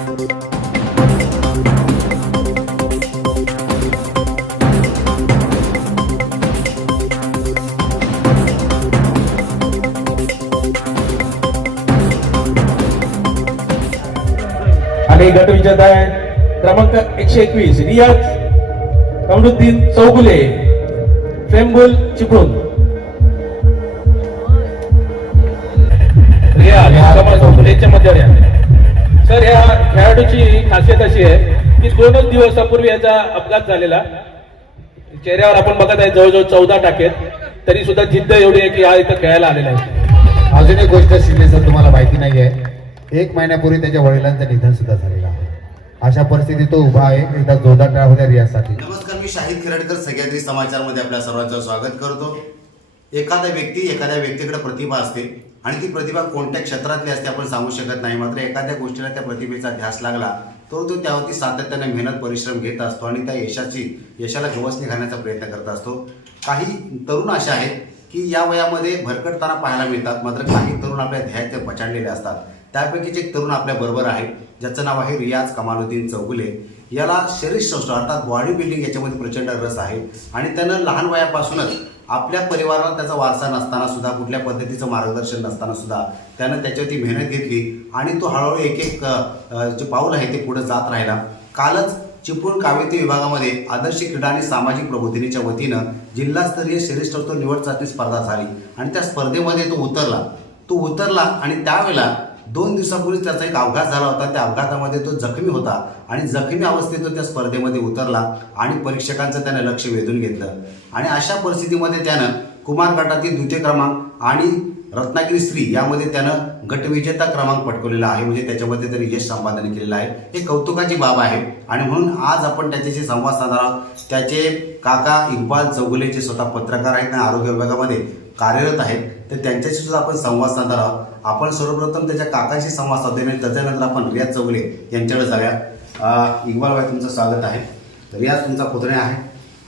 आणि गट विजेता आहे क्रमांक 121 रियाज कमरुद्दीन चौगुले फेंबुल चिपळूण। रियाज कमल चौगुलेच्या मध्ये सर या खेळाडूची खासियत अशी आहे की 2 दिवसापूर्वी याचा अपघात झालेला, चेहऱ्यावर आपण बघत आहे जवळजवळ 14 टाकेत, तरी सुद्धा जिद्द एवढी आहे की हा इथं खेळायला आलेला आहे। अजून एक गोष्ट शिंदे सर तुम्हाला माहिती नाही आहे, 1 महिन्यापूर्वी त्याच्या वडिलांचं निधन सुद्धा झालेलं आहे। अशा परिस्थितीत तो उभा आहे। एकदा जोरदार टाळ्या होत्या रियाजसाठी। नमस्कार, मी शाहिद खिरडकर, सह्याद्री समाचारमध्ये आपल्या सर्वांचं स्वागत करतो। एखाद्या व्यक्तीकडे प्रतिभा असते आणि ती प्रतिभा कोणत्या क्षेत्रातली असते आपण सांगू शकत नाही, मात्र एखाद्या गोष्टीला त्या प्रतिभेचा ध्यास लागला तर तो त्यावरती सातत्याने मेहनत परिश्रम घेत असतो आणि त्या यशाला गवसणी घालण्याचा प्रयत्न करत असतो। काही तरुण असे आहेत की या वयामध्ये भरकटताना पाहायला मिळतात, मात्र काही तरुण आपल्या ध्येयात पछाडलेले असतात। त्यापैकीच एक तरुण आपल्या बरोबर आहे ज्याचं नाव आहे रियाज कमालुद्दीन चौगुले। याला शरीरसौष्ठव अर्थात बॉडी बिल्डिंग याच्यामध्ये प्रचंड रस आहे आणि त्यानं लहान वयापासूनच आपल्या परिवाराला त्याचा वारसा नसताना सुद्धा, कुठल्या पद्धतीचं मार्गदर्शन नसताना सुद्धा त्यानं त्याच्यावरती मेहनत घेतली आणि तो हळूहळू एक जे पाऊल आहे ते पुढे जात राहिला। कालच चिपळूण कावेती विभागामध्ये आदर्श क्रीडा आणि सामाजिक प्रबोधिनीच्या वतीनं जिल्हास्तरीय शरीरसौष्ठव निवड चाचणी स्पर्धा झाली आणि त्या स्पर्धेमध्ये तो उतरला आणि त्यावेळेला 2 दिवसापूर्वी त्याचा एक अपघात झाला होता। त्या अपघातामध्ये तो जखमी होता आणि जखमी अवस्थेत तो त्या स्पर्धेमध्ये उतरला आणि परीक्षकांचं त्याने लक्ष वेधून घेतलं आणि अशा परिस्थितीमध्ये त्यानं कुमार गटातील 2य क्रमांक आणि रत्नागिरी स्त्री यामध्ये त्यानं गटविजेता क्रमांक पटकवलेला आहे, म्हणजे त्याच्यामध्ये त्यांनी यश संपादन केलेलं आहे। हे कौतुकाची बाब आहे आणि म्हणून आज आपण त्याच्याशी संवाद साधणार आहोत। त्याचे काका इक्बाल चौगुले जे स्वतः पत्रकार आहेत आणि आरोग्य विभागामध्ये कार्यरत आहेत, तर त्यांच्याशी सुद्धा आपण संवाद साधणार आहोत। आपण सर्वप्रथम त्याच्या काकाशी संवाद साधूया आणि त्याच्यानंतर आपण रियाज चौगुले यांच्याकडे जाऊया। इक्बाल भाई, तुमचं स्वागत आहे। रियाज तुमचा पुतण्या आहे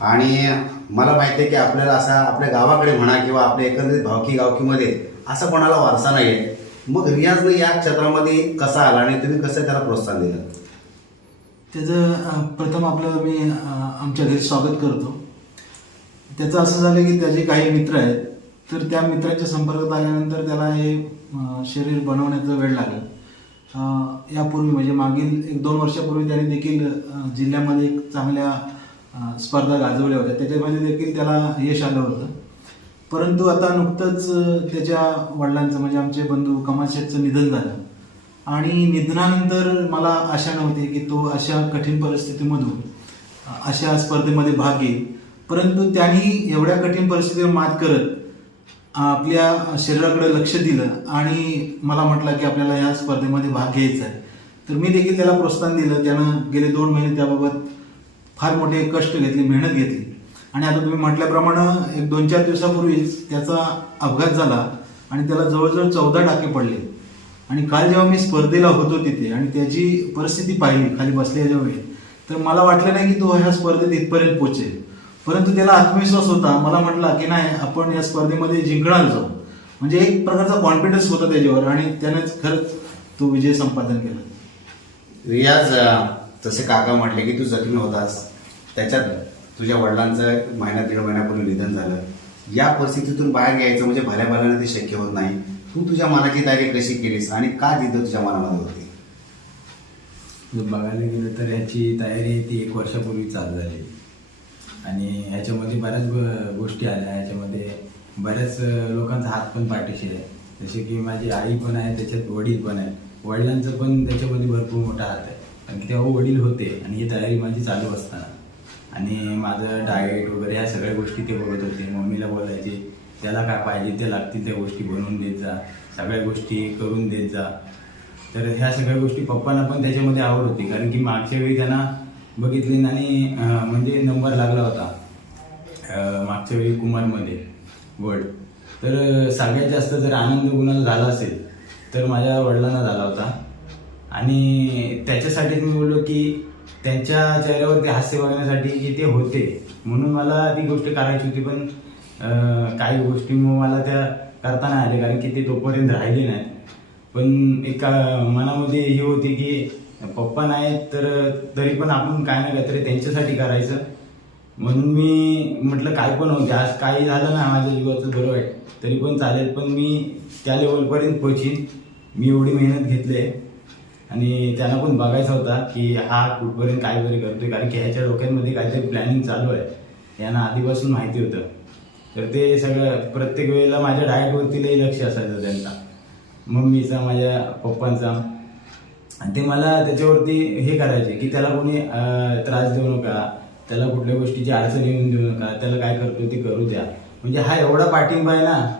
आणि मला माहिती आहे की आपल्याला असा आपल्या गावाकडे म्हणा किंवा आपल्या एकंदरीत गावकीमध्ये असा कोणाला वारसा नाही आहे, मग रियाजनं या क्षेत्रामध्ये कसा आला आणि तुम्ही कसं त्याला प्रोत्साहन दिलं? त्याचं प्रथम मी आमच्या घरी स्वागत करतो। त्याचं असं झालं की त्याचे काही मित्र आहेत, तर त्या मित्रांच्या संपर्कात आल्यानंतर त्याला हे शरीर बनवण्याचा वेळ लागला। यापूर्वी म्हणजे मागील 1-2 वर्षापूर्वी त्याने देखील जिल्ह्यामध्ये एक चांगल्या स्पर्धा गाजवल्या होत्या, त्याच्यामध्ये देखील त्याला यश आलं होतं। परंतु आता नुकतंच त्याच्या वडिलांचं म्हणजे आमचे बंधू कमाल शेठचं निधन झालं आणि निधनानंतर मला आशा नव्हती की तो अशा कठीण परिस्थितीमधून अशा स्पर्धेमध्ये भाग घेईल, परंतु त्यांनी एवढ्या कठीण परिस्थितीवर मात करत आपल्या शरीराकडे लक्ष दिलं आणि मला म्हटलं की आपल्याला या स्पर्धेमध्ये भाग घ्यायचा आहे। तर मी देखील त्याला प्रोत्साहन दिलं। त्यानं गेले 2 महिने त्याबाबत फार मोठे कष्ट घेतले, मेहनत घेतली आणि आता तुम्ही म्हटल्याप्रमाणे एक 2-4 दिवसापूर्वीच त्याचा अपघात झाला आणि त्याला जवळजवळ 14 टाके पडले आणि काल जेव्हा मी स्पर्धेला होतो तिथे आणि त्याची परिस्थिती पाहिली खाली बसल्याच्या वेळी, तर मला वाटलं नाही की तो ह्या स्पर्धेत इथपर्यंत पोहोचेल, परंतु त्याला आत्मविश्वास होता। मला म्हटला की नाही, आपण या स्पर्धेमध्ये जिंकणार जाऊ, म्हणजे एक प्रकारचा कॉन्फिडन्स होता त्याच्यावर आणि त्यानेच खरंच तो विजय संपादन केला। रियाज, तसे काका म्हटले की तू जखमी होतास, त्याच्यात तुझ्या वडिलांचं 1-1.5 महिन्यापूर्वी निधन झालं। या परिस्थितीतून बाहेर घ्यायचं म्हणजे भल्या भल्याने ते शक्य होत नाही। तू तुझ्या मनाची तयारी कशी केलीस आणि का जिद्द तुझ्या मनामध्ये होती? बघायला गेलं तर ह्याची तयारी ती 1 वर्षापूर्वी चालू झाली आणि ह्याच्यामध्ये बऱ्याच गोष्टी आल्या। ह्याच्यामध्ये बऱ्याच लोकांचा हात पण पाठीशी आहे, जसे की माझी आई पण आहे, त्याच्यात वडील पण आहे, वडिलांचं पण त्याच्यामध्ये भरपूर मोठा हात आहे आणि तेव्हा वडील होते आणि ही तयारी माझी चालू असताना आणि माझं डाएट वगैरे ह्या सगळ्या गोष्टी ते बघत होते। मम्मीला बोलायचे त्याला काय पाहिजे ते लागतील त्या गोष्टी बनवून देत जा, सगळ्या गोष्टी करून देत जा। तर ह्या सगळ्या गोष्टी पप्पांना पण त्याच्यामध्ये आवड होती, कारण की मागच्या वेळी त्यांना बघितले आणि म्हणजे नंबर लागला होता मागच्या वेळी कुमारमध्ये वर्ल्ड। तर सगळ्यात जास्त जर आनंद कुणाला झाला असेल तर माझ्या वडिलांना झाला होता आणि त्याच्यासाठीच मी बोललो की त्यांच्या चेहऱ्यावर ते हास्य बघण्यासाठी की ते होते म्हणून मला ती गोष्ट करायची होती, पण काही गोष्टी मला त्या करता नाही आल्या कारण की ते तोपर्यंत राहिले नाहीत। पण एका मनामध्ये ही होती की पप्पा नाही तर तरी पण आपण काय ना काहीतरी त्यांच्यासाठी करायचं. म्हणून मी म्हटलं काय पण होते, आज काही झालं ना माझ्या जीवाचं बरं वाईट तरी पण चालेल, पण मी त्या लेवलपर्यंत पोहोचीन. मी एवढी मेहनत घेतली आहे आणि त्यांना पण बघायचा होता की हा कुठपर्यंत काय बरी करतोय, कारण की ह्याच्या डोक्यांमध्ये काहीतरी प्लॅनिंग चालू आहे यांना आधीपासून माहिती होतं. तर ते सगळं प्रत्येक वेळेला माझ्या डाएटवरती लई लक्ष असायचं त्यांचा, मम्मीचा, माझ्या पप्पांचा. आणि ते मला त्याच्यावरती हे करायचे की त्याला कोणी त्रास देऊ नका, त्याला कुठल्या गोष्टीची अडचण येऊन देऊ नका, त्याला काय करतो ते करू द्या. म्हणजे हा एवढा पाठिंबा आहे ना,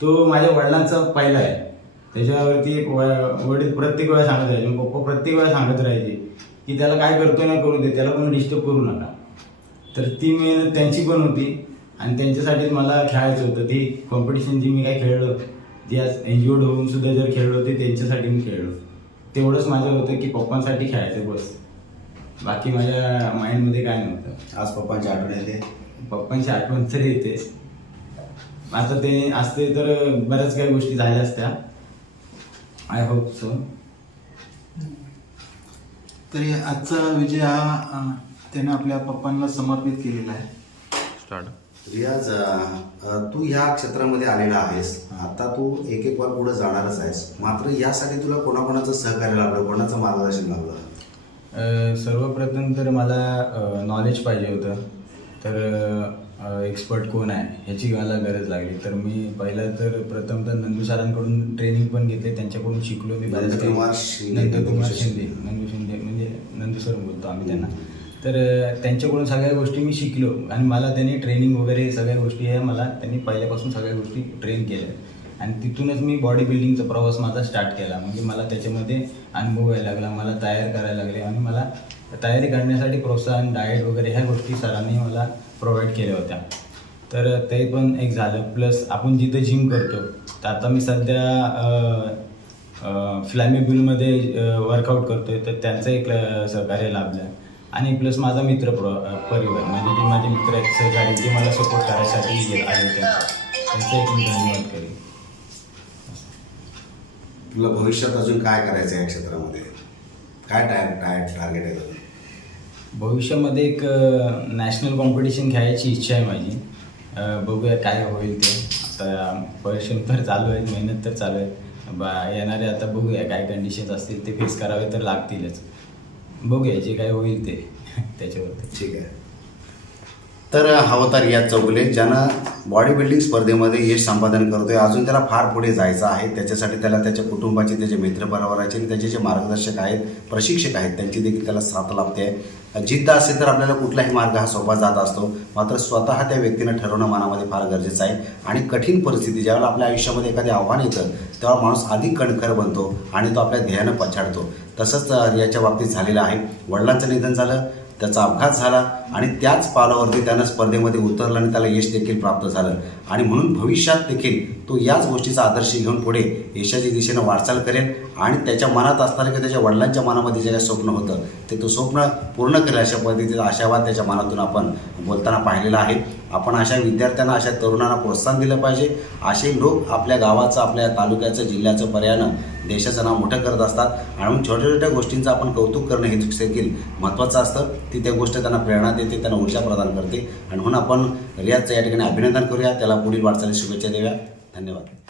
तो माझ्या वडिलांचा पहिला आहे. त्याच्यावरती वडील प्रत्येक वेळा सांगत राहायचे, पप्पा प्रत्येक वेळा सांगत राहायचे की त्याला काय करतो ना करू दे, त्याला कोणी डिस्टर्ब करू नका. तर ती मेहनत त्यांची पण होती आणि त्यांच्यासाठीच मला खेळायचं होतं. ती कॉम्पिटिशन जी मी काय खेळलो, ती आज एनजीओड होऊन सुद्धा जर खेळलो ते त्यांच्यासाठी मी खेळलो. तेवढंच माझं होतं की पप्पांसाठी खेळायचं बस, बाकी माझ्या माइंडमध्ये काय नव्हतं. आज पप्पांची आठवण येते. पप्पांची आठवण तरी येते. आता ते असते तर बऱ्याच काही गोष्टी झाल्या असत्या. I hope so. तरी आजचा विजय हा त्याने आपल्या पप्पांना समर्पित केलेला आहे. रियाज, तू ह्या क्षेत्रामध्ये आलेला आहेस, आता तू एक एक वर पुढे जाणारच आहेस, मात्र यासाठी तुला कोणाकोणाचं सहकार्य लाभलं, कोणाचं मार्गदर्शन लाभलं? सर्वप्रथम तर मला नॉलेज पाहिजे होतं. तर एक्सपर्ट कोण आहे ह्याची मला गरज लागली. तर मी पहिलं तर प्रथम तर नंदू सरांकडून ट्रेनिंग पण घेतले, त्यांच्याकडून शिकलो मी बऱ्याच काही. नंदकुमार शिंदे म्हणजे नंदू सर बोलतो आम्ही त्यांना. तर त्यांच्याकडून सगळ्या गोष्टी मी शिकलो आणि मला त्यांनी ट्रेनिंग वगैरे सगळ्या गोष्टी ह्या मला त्यांनी पहिल्यापासून सगळ्या गोष्टी ट्रेन केल्या. आणि तिथूनच मी बॉडी बिल्डिंगचा प्रवास माझा स्टार्ट केला. म्हणजे मला त्याच्यामध्ये अनुभव यायला लागला, मला तयार करायला लागले आणि मला तयारी करण्यासाठी प्रोत्साहन, डाएट वगैरे ह्या गोष्टी सरांनी मला प्रोव्हाइड केल्या होत्या. तर ते पण एक झालं. प्लस आपण जिथं जिम करतो तर आता मी सध्या फ्लॅमेबिलमध्ये वर्कआउट करतोय, तर त्यांचं एक सहकार्य लाभलं. आणि प्लस माझा मित्र परिवार, म्हणजे जे माझे मित्र आहेत सहकारी, जे मला सपोर्ट करायसाठी आले, त्यांचं एक मी धन्यवाद करेन. तुला भविष्यात अजून काय करायचं आहे या क्षेत्रामध्ये? काय टार्गेट आहे तुझं? भविष्यामध्ये एक नॅशनल कॉम्पिटिशन खेळायची इच्छा आहे माझी. बघूया काय होईल ते. आता परिश्रम तर चालू आहेत, मेहनत तर चालू आहे. येणारे आता बघूया काय कंडिशन्स असतील ते फेस करावे तर लागतीलच. बघूया जे काय होईल ते त्याच्यावरती. ठीक आहे. तर हा होता रियाज चौगुले, ज्यानं बॉडी बिल्डिंग स्पर्धेमध्ये यश संपादन करतोय. अजून त्याला फार पुढे जायचं आहे. त्याच्यासाठी त्याला त्याच्या कुटुंबाचे, त्याचे मित्रपरिवाराचे आणि त्याचे जे मार्गदर्शक आहेत, प्रशिक्षक आहेत, त्यांची देखील त्याला साथ लाभते आहे. जिद्द असेल तर आपल्याला कुठलाही मार्ग हा सोपा जात असतो, मात्र स्वतः त्या व्यक्तीनं ठरवणं मनामध्ये फार गरजेचं आहे. आणि कठीण परिस्थिती ज्यावेळेला आपल्या आयुष्यामध्ये एखादे आव्हान येतं तेव्हा माणूस अधिक कणखर बनतो आणि तो आपल्या ध्येयानं पछाडतो. तसंच रियाच्या बाबतीत झालेलं आहे. वडिलांचं निधन झालं, त्याचा अपघात झाला आणि त्याच पालावरती त्यानं स्पर्धेमध्ये उतरलं आणि त्याला यश देखील प्राप्त झालं. आणि म्हणून भविष्यात देखील तो याच गोष्टीचा आदर्श घेऊन पुढे यशाच्या दिशेनं वाटचाल करेल आणि त्याच्या मनात असणारं किंवा त्याच्या वडिलांच्या मनामध्ये जे काही स्वप्न होतं ते तो स्वप्न पूर्ण करेल अशा पद्धतीचा आशावाद त्याच्या मनातून आपण बोलताना पाहिलेला आहे. आपण अशा विद्यार्थ्यांना, अशा तरुणांना प्रोत्साहन दिलं पाहिजे. असे लोक आपल्या गावाचं, आपल्या तालुक्याचं, जिल्ह्याचं, पर्यायानं देशाचं नाव मोठं करत असतात. आणि म्हणून छोट्या छोट्या गोष्टींचं आपण कौतुक करणं हे देखील महत्त्वाचं असतं. ती त्या गोष्ट त्यांना प्रेरणा देते, त्यांना ऊर्जा प्रदान करते. आणि म्हणून आपण रियाजचं या ठिकाणी अभिनंदन करूया, त्याला पुढील वाटचालीस शुभेच्छा देऊया. धन्यवाद.